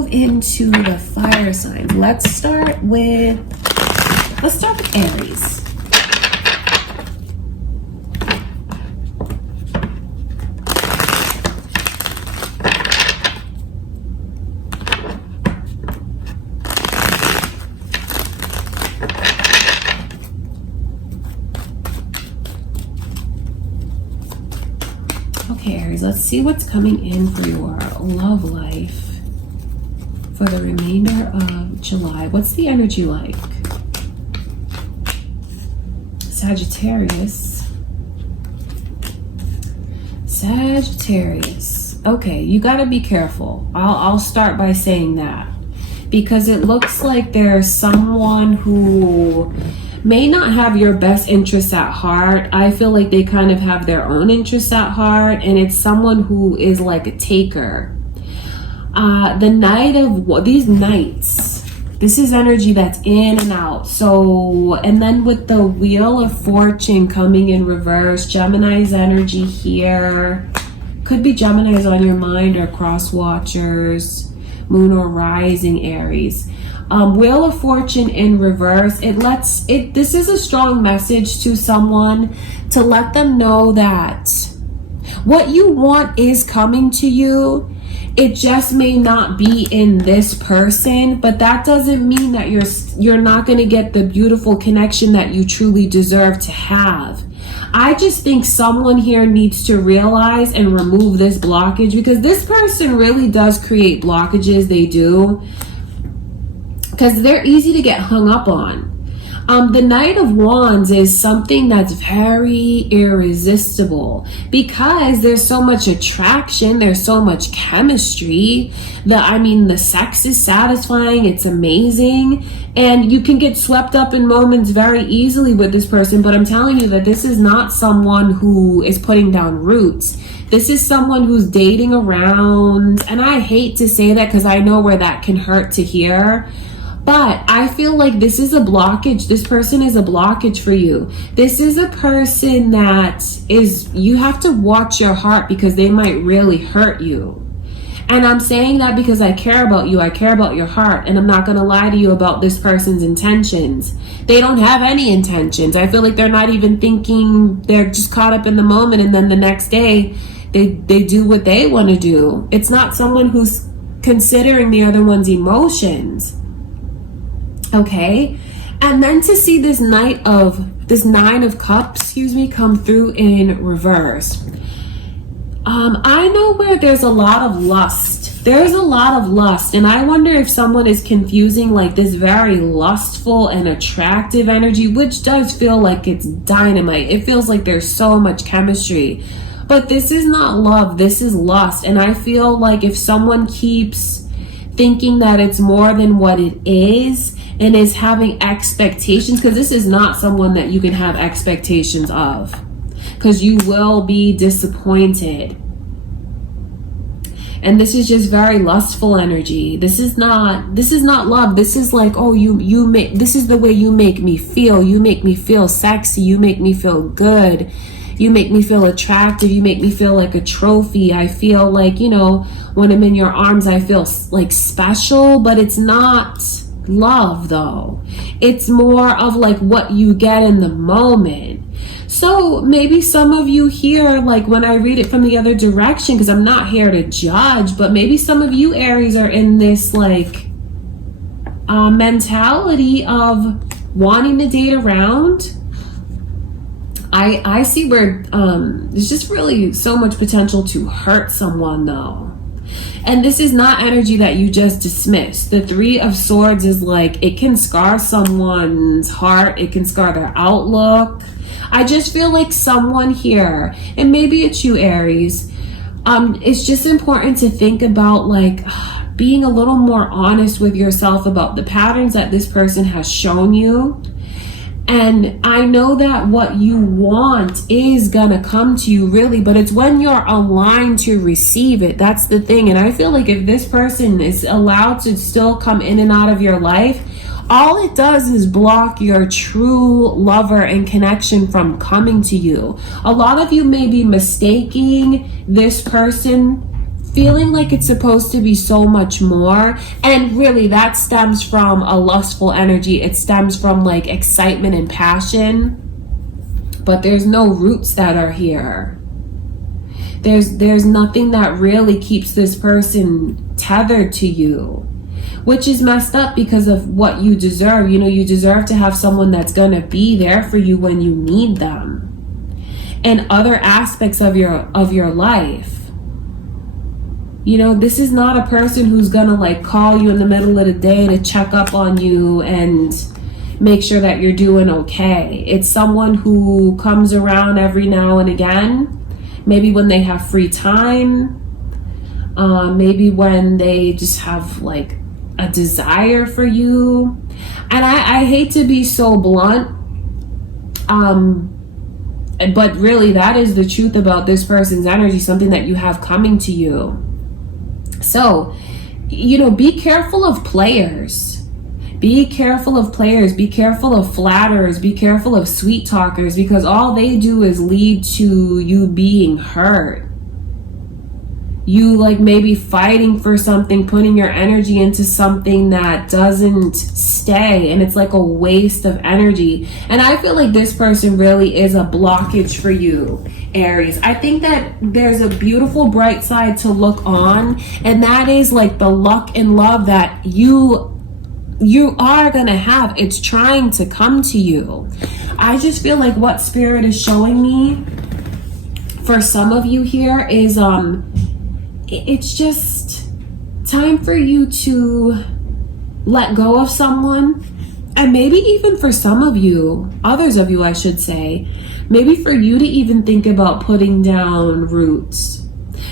move into the fire signs. Let's start with Aries. Okay, Aries, let's see what's coming in for your love life for the remainder of July. What's the energy like? Sagittarius. Okay, you got to be careful. I'll start by saying that, because it looks like there's someone who may not have your best interests at heart. I feel like they kind of have their own interests at heart, and it's someone who is like a taker. The Knight of these knights, this is energy that's in and out. So, and then with the Wheel of Fortune coming in reverse, Gemini's energy here. Could be Gemini's on your mind, or cross watchers, moon or rising Aries. Wheel of Fortune in reverse, this is a strong message to someone to let them know that what you want is coming to you. It just may not be in this person, but that doesn't mean that you're not going to get the beautiful connection that you truly deserve to have. I just think someone here needs to realize and remove this blockage, because this person really does create blockages. They do, because they're easy to get hung up on. The Knight of Wands is something that's very irresistible, because there's so much attraction, there's so much chemistry. The sex is satisfying, it's amazing, and you can get swept up in moments very easily with this person. But I'm telling you that this is not someone who is putting down roots. This is someone who's dating around, and I hate to say that because I know where that can hurt to hear. But I feel like this is a blockage. This person is a blockage for you. This is a person that you have to watch your heart, because they might really hurt you. And I'm saying that because I care about you. I care about your heart. And I'm not going to lie to you about this person's intentions. They don't have any intentions. I feel like they're not even thinking. They're just caught up in the moment. And then the next day, they do what they want to do. It's not someone who's considering the other one's emotions. Okay, and then to see this Nine of Cups, come through in reverse. I know where there's a lot of lust. There's a lot of lust, and I wonder if someone is confusing like this very lustful and attractive energy, which does feel like it's dynamite. It feels like there's so much chemistry, but this is not love. This is lust, and I feel like if someone keeps thinking that it's more than what it is, and is having expectations, because this is not someone that you can have expectations of, because you will be disappointed. And this is just very lustful energy. This is not love. This is like, oh, this is the way you make me feel. You make me feel sexy. You make me feel good. You make me feel attractive. You make me feel like a trophy. I feel like, when I'm in your arms, I feel like special, but it's not love though. It's more of like what you get in the moment. So maybe some of you here, like when I read it from the other direction, because I'm not here to judge, but maybe some of you Aries are in this like mentality of wanting to date around. I see where there's just really so much potential to hurt someone though. And this is not energy that you just dismiss. The Three of Swords is like, it can scar someone's heart. It can scar their outlook. I just feel like someone here, and maybe it's you Aries, it's just important to think about like being a little more honest with yourself about the patterns that this person has shown you. And I know that what you want is gonna come to you really, but it's when you're aligned to receive it. That's the thing. And I feel like if this person is allowed to still come in and out of your life, all it does is block your true lover and connection from coming to you. A lot of you may be mistaking this person feeling like it's supposed to be so much more. And really, that stems from a lustful energy. It stems from like excitement and passion. But there's no roots that are here. There's nothing that really keeps this person tethered to you, which is messed up because of what you deserve. You know, you deserve to have someone that's going to be there for you when you need them, and other aspects of your life. You know, this is not a person who's going to like call you in the middle of the day to check up on you and make sure that you're doing okay. It's someone who comes around every now and again. Maybe when they have free time, maybe when they just have like a desire for you. And I hate to be so blunt, but really that is the truth about this person's energy, something that you have coming to you. So, you know, be careful of players. Be careful of players, be careful of flatterers, be careful of sweet talkers, because all they do is lead to you being hurt. You like maybe fighting for something, putting your energy into something that doesn't stay, and it's like a waste of energy. And I feel like this person really is a blockage for you, Aries. I think that there's a beautiful bright side to look on, and that is like the luck and love that you are gonna have. It's trying to come to you. I just feel like what Spirit is showing me for some of you here is it's just time for you to let go of someone. And maybe even for some of you, others of you I should say, maybe for you to even think about putting down roots.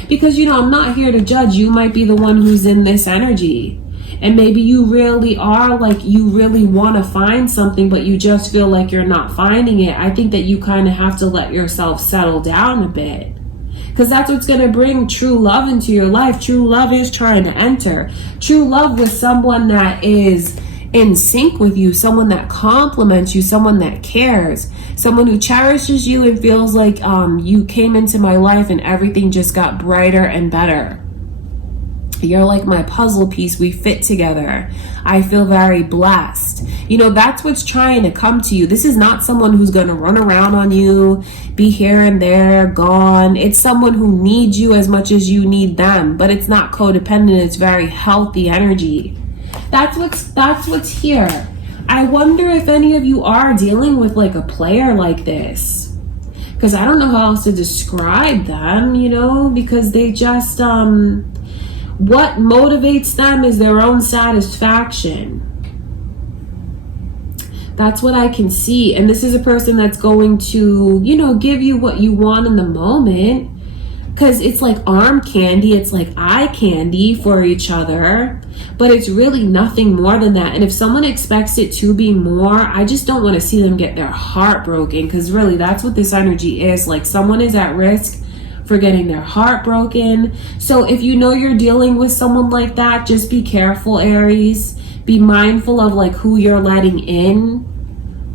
Because, you know, I'm not here to judge. You might be the one who's in this energy. And maybe you really are like, you really want to find something, but you just feel like you're not finding it. I think that you kind of have to let yourself settle down a bit, because that's what's going to bring true love into your life. True love is trying to enter. True love with someone that is in sync with you, someone that compliments you, someone that cares, someone who cherishes you and feels like you came into my life and everything just got brighter and better. You're like my puzzle piece. We fit together. I feel very blessed. You know, that's what's trying to come to you. This is not someone who's going to run around on you, be here and there, gone. It's someone who needs you as much as you need them, but it's not codependent. It's very healthy energy. That's what's here. I wonder if any of you are dealing with like a player like this, because I don't know how else to describe them, you know, because they just, what motivates them is their own satisfaction. That's what I can see. And this is a person that's going to, you know, give you what you want in the moment, because it's like arm candy. It's like eye candy for each other, but it's really nothing more than that. And if someone expects it to be more, I just don't want to see them get their heart broken, because really that's what this energy is. Like someone is at risk for getting their heart broken. So if you know you're dealing with someone like that, just be careful, Aries. Be mindful of like who you're letting in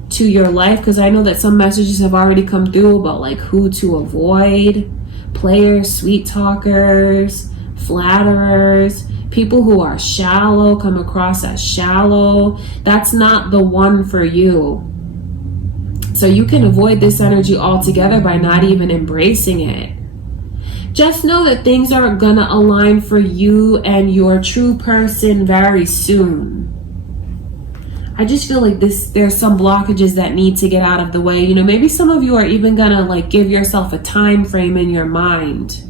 to your life, because I know that some messages have already come through about like who to avoid. Players, sweet talkers, flatterers, people who are shallow, come across as shallow. That's not the one for you. So you can avoid this energy altogether by not even embracing it. Just know that things are gonna align for you and your true person very soon. I just feel like there's some blockages that need to get out of the way. You know, maybe some of you are even gonna like give yourself a time frame in your mind.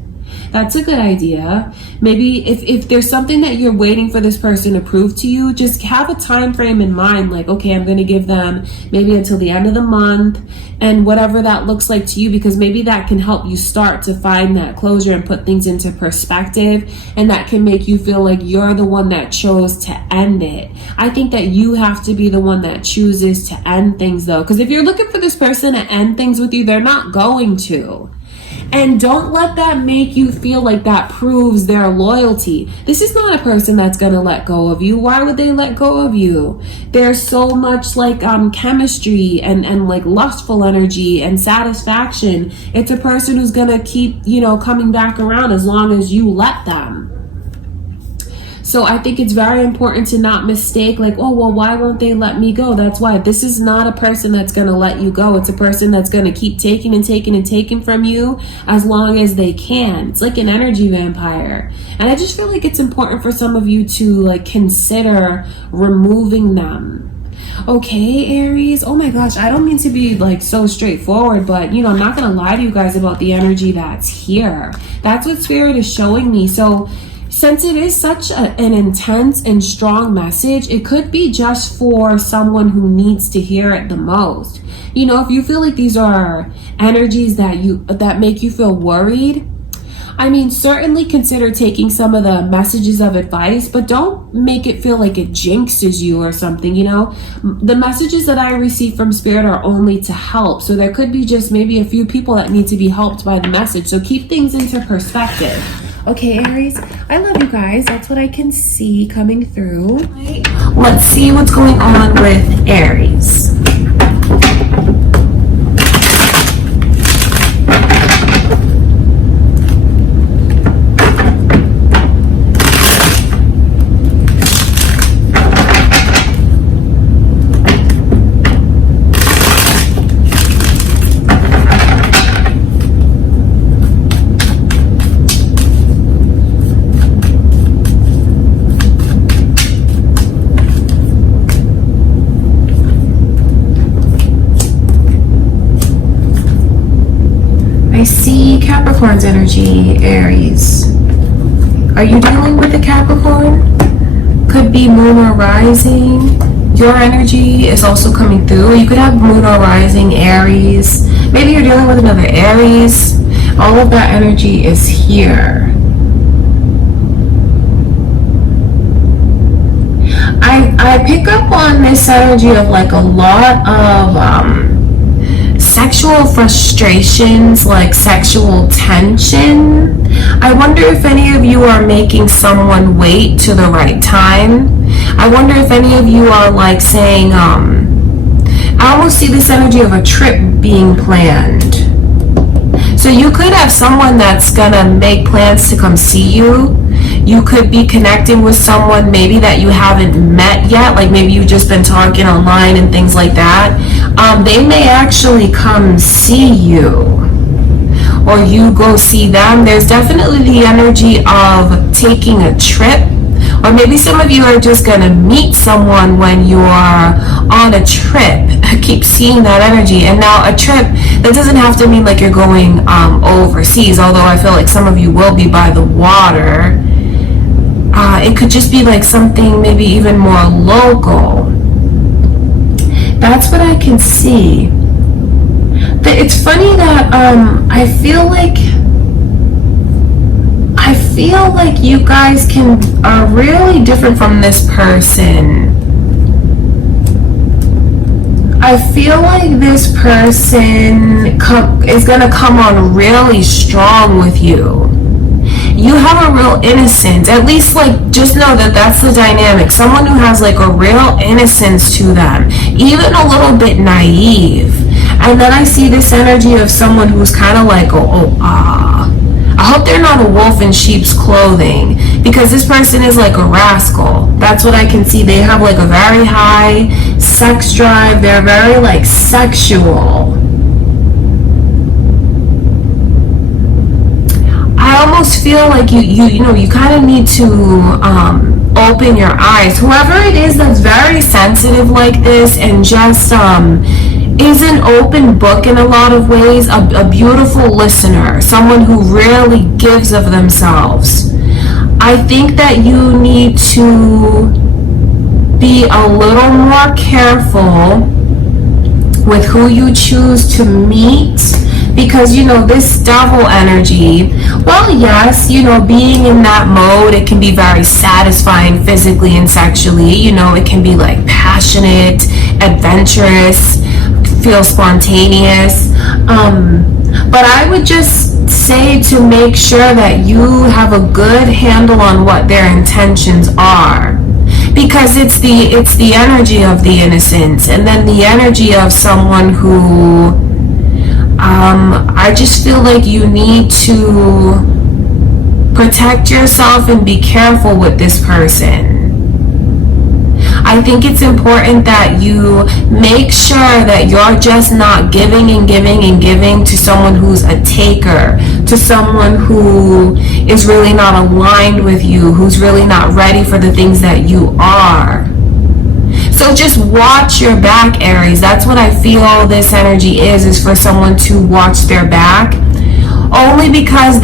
That's a good idea. Maybe if there's something that you're waiting for this person to prove to you, just have a time frame in mind. Like, okay, I'm going to give them maybe until the end of the month, and whatever that looks like to you, because maybe that can help you start to find that closure and put things into perspective. And that can make you feel like you're the one that chose to end it. I think that you have to be the one that chooses to end things though. Because if you're looking for this person to end things with you, they're not going to. And don't let that make you feel like that proves their loyalty. This is not a person that's going to let go of you. Why would they let go of you? There's so much like chemistry and like lustful energy and satisfaction. It's a person who's going to keep, you know, coming back around as long as you let them. So I think it's very important to not mistake like, oh, well, why won't they let me go? That's why. This is not a person that's going to let you go. It's a person that's going to keep taking and taking and taking from you as long as they can. It's like an energy vampire. And I just feel like it's important for some of you to like consider removing them. Okay, Aries. Oh my gosh, I don't mean to be like so straightforward, but you know, I'm not going to lie to you guys about the energy that's here. That's what Spirit is showing me. So since it is such an intense and strong message, it could be just for someone who needs to hear it the most. You know, if you feel like these are energies that make you feel worried, I mean, certainly consider taking some of the messages of advice, but don't make it feel like it jinxes you or something, you know? The messages that I receive from Spirit are only to help. So there could be just maybe a few people that need to be helped by the message. So keep things into perspective. Okay, Aries, I love you guys. That's what I can see coming through. Let's see what's going on with Aries. I see Capricorn's energy, Aries. Are you dealing with a Capricorn? Could be moon or rising. Your energy is also coming through. You could have moon or rising, Aries. Maybe you're dealing with another Aries. All of that energy is here. I pick up on this energy of like a lot of sexual frustrations, like sexual tension. I wonder if any of you are making someone wait to the right time. I wonder if any of you are like saying, I almost see this energy of a trip being planned. So you could have someone that's gonna make plans to come see you. You could be connecting with someone maybe that you haven't met yet, like maybe you've just been talking online and things like that. They may actually come see you, or you go see them. There's definitely the energy of taking a trip, or maybe some of you are just gonna meet someone when you are on a trip. I keep seeing that energy. And now a trip, that doesn't have to mean like you're going overseas, although I feel like some of you will be by the water. It could just be like something maybe even more local. That's what I can see. It's funny that I feel like you guys are really different from this person. I feel like this person is gonna come on really strong with you. You have a real innocence. At least like just know that that's the dynamic. Someone who has like a real innocence to them, even a little bit naive. And then I see this energy of someone who's kind of like, I hope they're not a wolf in sheep's clothing, because this person is like a rascal. That's what I can see. They have like a very high sex drive. They're very like sexual. I almost feel like you kind of need to open your eyes. Whoever it is that's very sensitive like this and just is an open book in a lot of ways, a beautiful listener, someone who really gives of themselves. I think that you need to be a little more careful with who you choose to meet, because this devil energy, well, yes, being in that mode, it can be very satisfying physically and sexually. It can be like passionate, adventurous, feel spontaneous, but I would just say to make sure that you have a good handle on what their intentions are, because it's the energy of the innocence, and then the energy of someone who I just feel like you need to protect yourself and be careful with this person. I think it's important that you make sure that you're just not giving and giving and giving to someone who's a taker, to someone who is really not aligned with you, who's really not ready for the things that you are. So just watch your back, Aries. That's what I feel this energy is for someone to watch their back. Only because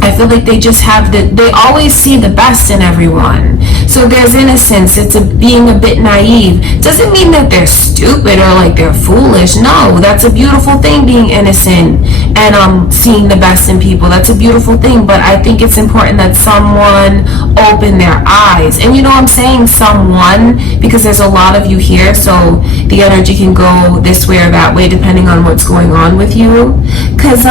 I feel like they just have they always see the best in everyone. So there's innocence. It's being a bit naive. Doesn't mean that they're stupid or like they're foolish. No, that's a beautiful thing, being innocent and seeing the best in people. That's a beautiful thing. But I think it's important that someone open their eyes. And you know, I'm saying someone because there's a lot of you here, so the energy can go this way or that way depending on what's going on with you. Because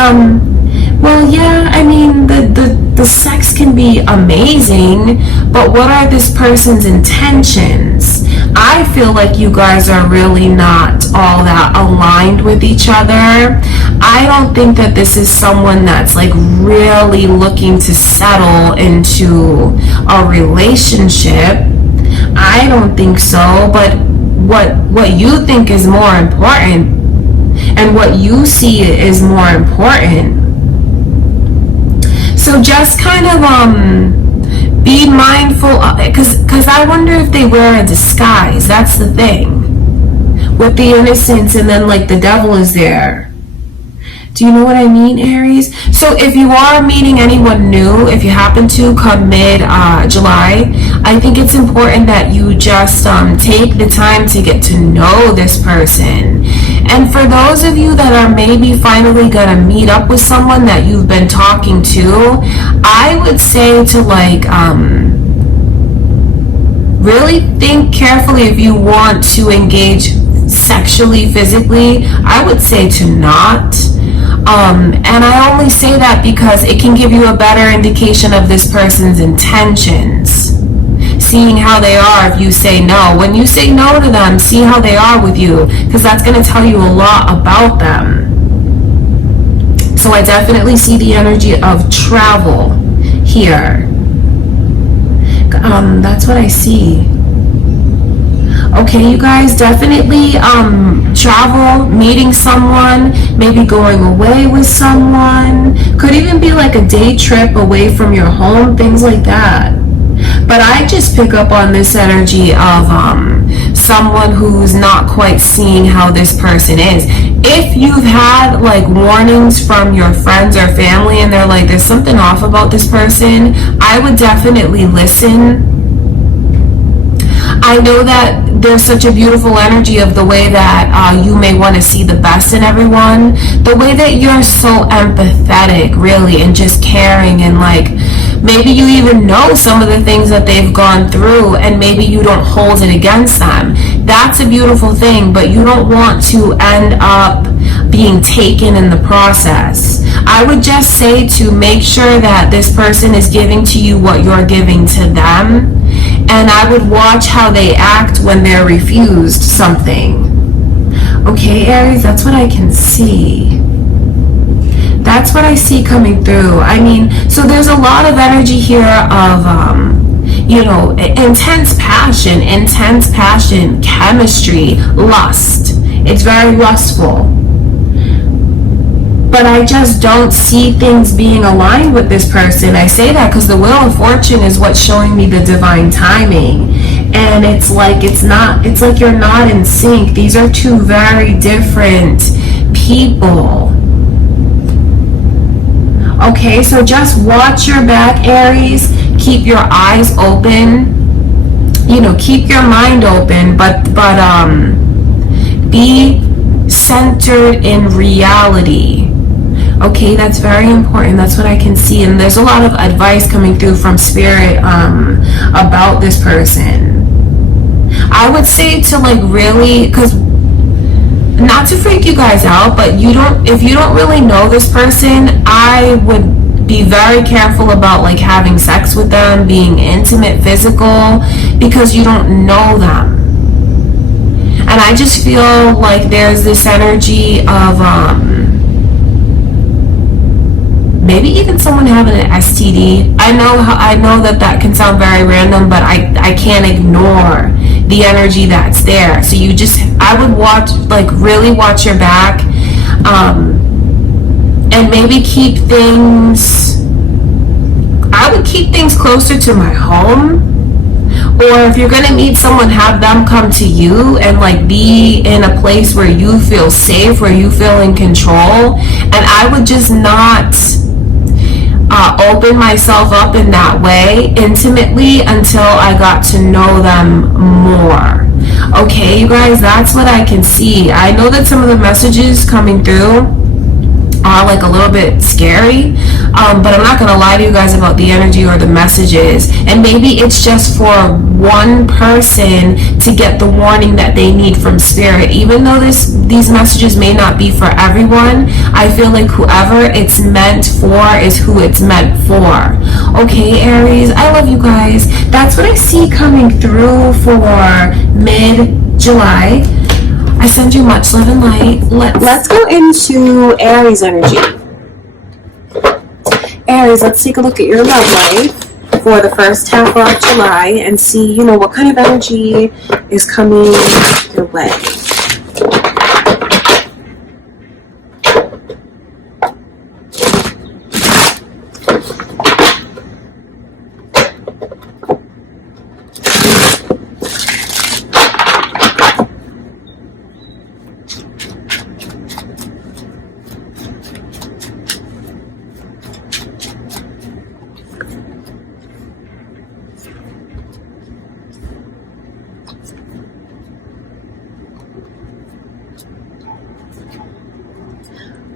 well, yeah, I mean, the sex can be amazing, but what are this person's intentions? I feel like you guys are really not all that aligned with each other. I don't think that this is someone that's like really looking to settle into a relationship. I don't think so, but what you think is more important and what you see is more important. So just kind of be mindful, because I wonder if they wear a disguise. That's the thing with the innocence, and then like the devil is there. Do you know what I mean, Aries? So if you are meeting anyone new, if you happen to come mid-July, I think it's important that you just take the time to get to know this person. And for those of you that are maybe finally gonna meet up with someone that you've been talking to, I would say to like really think carefully if you want to engage sexually, physically. I would say to not. And I only say that because it can give you a better indication of this person's intentions. Seeing how they are if you say no. When you say no to them, see how they are with you, because that's going to tell you a lot about them. So I definitely see the energy of travel here. That's what I see. Okay, you guys, definitely travel, meeting someone, maybe going away with someone. Could even be like a day trip away from your home, things like that. But I just pick up on this energy of someone who's not quite seeing how this person is. If you've had like warnings from your friends or family and they're like, there's something off about this person, I would definitely listen. I know that there's such a beautiful energy of the way that you may want to see the best in everyone. The way that you're so empathetic, really, and just caring, and like maybe you even know some of the things that they've gone through and maybe you don't hold it against them. That's a beautiful thing, but you don't want to end up being taken in the process. I would just say to make sure that this person is giving to you what you're giving to them. And I would watch how they act when they're refused something. Okay, Aries, that's what I can see. That's what I see coming through. I mean, so there's a lot of energy here of, you know, intense passion, chemistry, lust. It's very lustful. But I just don't see things being aligned with this person. I say that because the Wheel of Fortune is what's showing me the divine timing. And it's like you're not in sync. These are two very different people. Okay, so just watch your back, Aries. Keep your eyes open. You know, keep your mind open, but be centered in reality. Okay, that's very important. That's what I can see. And there's a lot of advice coming through from Spirit about this person. I would say to like really, because not to freak you guys out, but if you don't really know this person, I would be very careful about like having sex with them, being intimate, physical, because you don't know them. And I just feel like there's this energy of maybe even someone having an STD. I know that can sound very random, but I can't ignore the energy that's there. So I would really watch your back, and maybe I would keep things closer to my home. Or if you're gonna meet someone, have them come to you and like be in a place where you feel safe, where you feel in control. And I would just not open myself up in that way intimately until I got to know them more. Okay, you guys, that's what I can see. I know that some of the messages coming through are like a little bit scary, but I'm not gonna lie to you guys about the energy or the messages. And maybe it's just for one person to get the warning that they need from spirit. Even though these messages may not be for everyone, I feel like whoever it's meant for is who it's meant for. Okay, Aries, I love you guys. That's what I see coming through for mid-July. I send you much love and light. Let's go into Aries energy. Aries, let's take a look at your love life for the first half of July and see, what kind of energy is coming your way.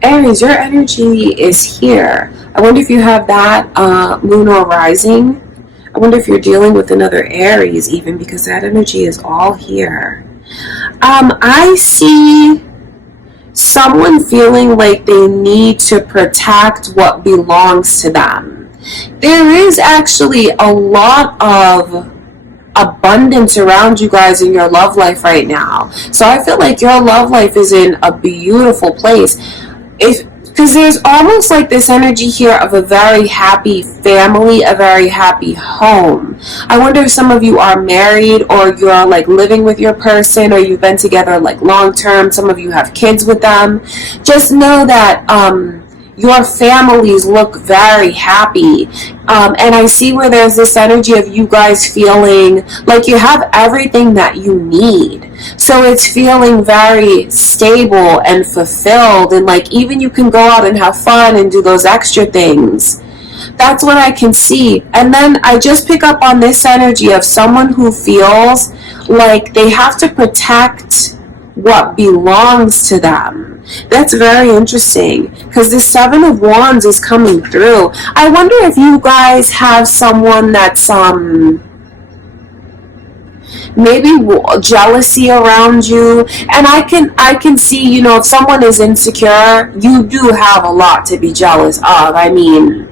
Aries, your energy is here. I wonder if you have that moon or rising. I wonder if you're dealing with another Aries even, because that energy is all here. I see someone feeling like they need to protect what belongs to them. There is actually a lot of abundance around you guys in your love life right now. So I feel like your love life is in a beautiful place. Because there's almost like this energy here of a very happy family, a very happy home. I wonder if some of you are married, or you're like living with your person, or you've been together like long term. Some of you have kids with them. Just know that your families look very happy. And I see where there's this energy of you guys feeling like you have everything that you need. So it's feeling very stable and fulfilled, and like even you can go out and have fun and do those extra things. That's what I can see. And then I just pick up on this energy of someone who feels like they have to protect what belongs to them. That's very interesting, because the Seven of Wands is coming through. I wonder if you guys have someone that's maybe jealousy around you. And I can see, if someone is insecure, you do have a lot to be jealous of. I mean,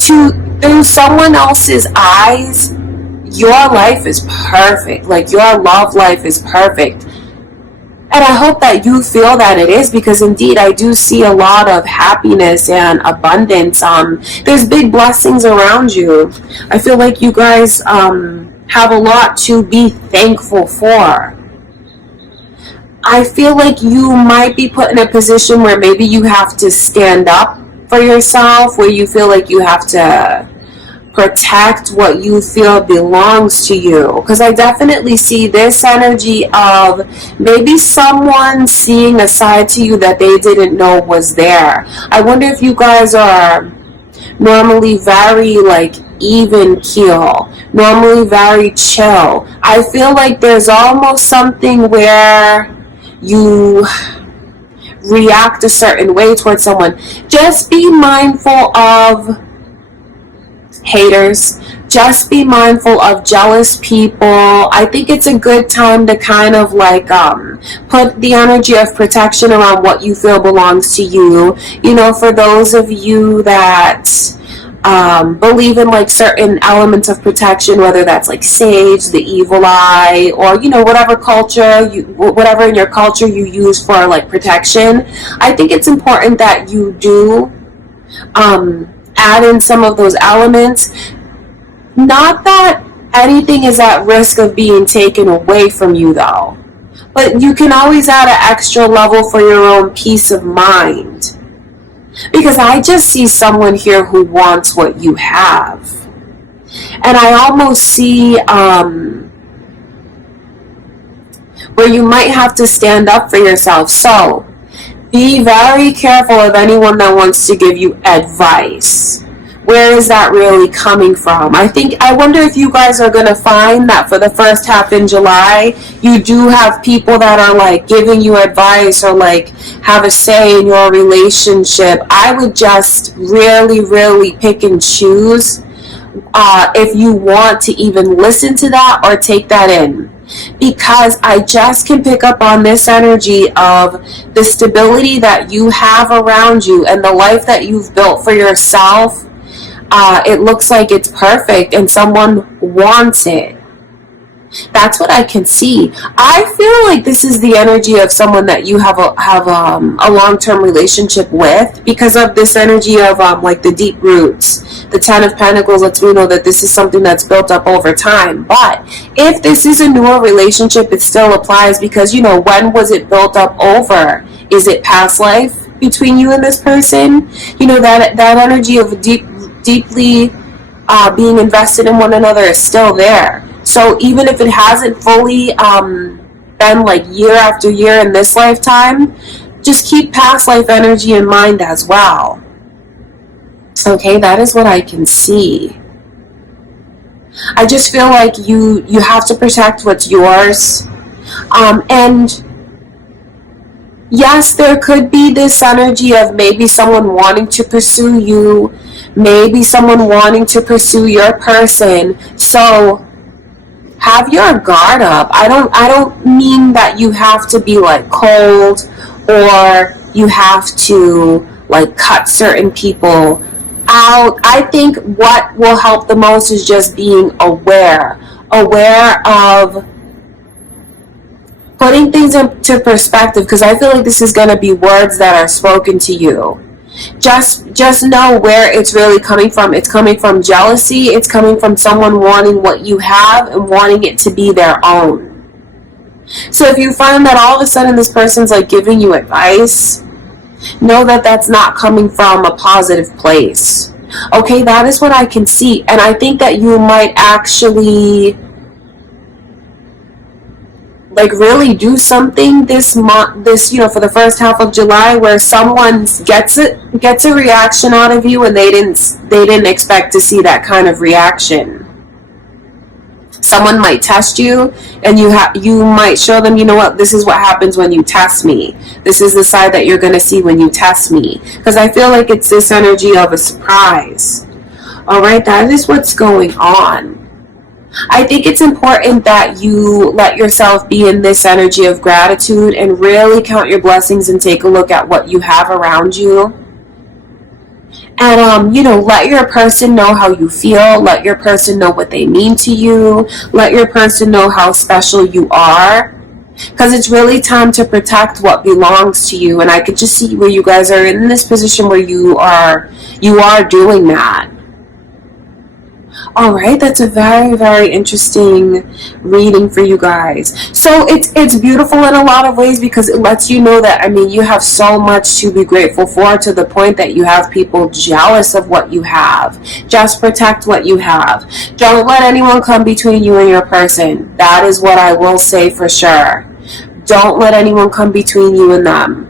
through someone else's eyes, your life is perfect. Like, your love life is perfect. And I hope that you feel that it is, because indeed I do see a lot of happiness and abundance. There's big blessings around you. I feel like you guys have a lot to be thankful for. I feel like you might be put in a position where maybe you have to stand up for yourself, where you feel like you have to protect what you feel belongs to you. Because I definitely see this energy of maybe someone seeing a side to you that they didn't know was there. I wonder if you guys are normally very like even keel, normally very chill. I feel like there's almost something where you react a certain way towards someone. Just be mindful of haters, just be mindful of jealous people. I think it's a good time to kind of like put the energy of protection around what you feel belongs to you. You know, for those of you that believe in like certain elements of protection, whether that's like sage, the evil eye, or you know, whatever whatever in your culture you use for like protection, I think it's important that you do add in some of those elements. Not that anything is at risk of being taken away from you though, but you can always add an extra level for your own peace of mind. Because I just see someone here who wants what you have. And I almost see where you might have to stand up for yourself. So be very careful of anyone that wants to give you advice. Where is that really coming from? I wonder if you guys are going to find that for the first half in July, you do have people that are like giving you advice or like have a say in your relationship. I would just really, really pick and choose if you want to even listen to that or take that in. Because I just can pick up on this energy of the stability that you have around you and the life that you've built for yourself. It looks like it's perfect and someone wants it. That's what I can see. I feel like this is the energy of someone that you have a long-term relationship with, because of this energy of like the deep roots. The Ten of Pentacles lets me know that this is something that's built up over time. But if this is a newer relationship, it still applies, because you know, when was it built up over? Is it past life between you and this person? You know, that energy of deeply being invested in one another is still there. So even if it hasn't fully been like year after year in this lifetime, just keep past life energy in mind as well. Okay, that is what I can see. I just feel like you have to protect what's yours. And yes, there could be this energy of maybe someone wanting to pursue you, maybe someone wanting to pursue your person. So have your guard up. I don't mean that you have to be like cold, or you have to like cut certain people out. I think what will help the most is just being aware of putting things into perspective, because I feel like this is going to be words that are spoken to you. Just know where it's really coming from. It's coming from jealousy. It's coming from someone wanting what you have and wanting it to be their own. So if you find that all of a sudden this person's like giving you advice, know that that's not coming from a positive place. Okay, that is what I can see. And I think that you might actually like really do something this month, for the first half of July, where someone gets a reaction out of you and they didn't expect to see that kind of reaction. Someone might test you, and you might show them, you know what, this is what happens when you test me. This is the side that you're going to see when you test me. Because I feel like it's this energy of a surprise. All right, that is what's going on. I think it's important that you let yourself be in this energy of gratitude and really count your blessings and take a look at what you have around you. And, let your person know how you feel. Let your person know what they mean to you. Let your person know how special you are. Because it's really time to protect what belongs to you. And I could just see where you guys are in this position where you are doing that. All right, that's a very, very interesting reading for you guys. So it's beautiful in a lot of ways, because it lets you know that, you have so much to be grateful for, to the point that you have people jealous of what you have. Just protect what you have. Don't let anyone come between you and your person. That is what I will say for sure. Don't let anyone come between you and them.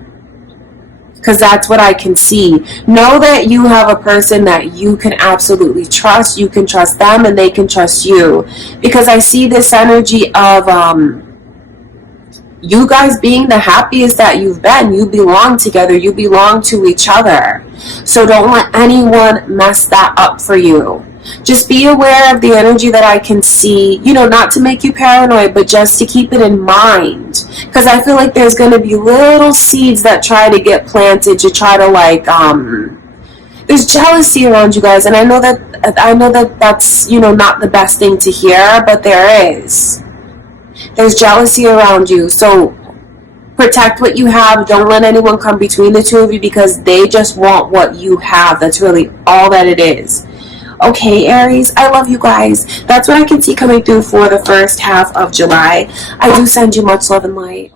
Because that's what I can see. Know that you have a person that you can absolutely trust. You can trust them and they can trust you. Because I see this energy of you guys being the happiest that you've been. You belong together. You belong to each other. So don't let anyone mess that up for you. Just be aware of the energy that I can see, you know, not to make you paranoid, but just to keep it in mind. Because I feel like there's going to be little seeds that try to get planted to try to like, there's jealousy around you guys. And I know that that's, you know, not the best thing to hear, but there is. There's jealousy around you. So protect what you have. Don't let anyone come between the two of you because they just want what you have. That's really all that it is. Okay, Aries, I love you guys. That's what I can see coming through for the first half of July. I do send you much love and light.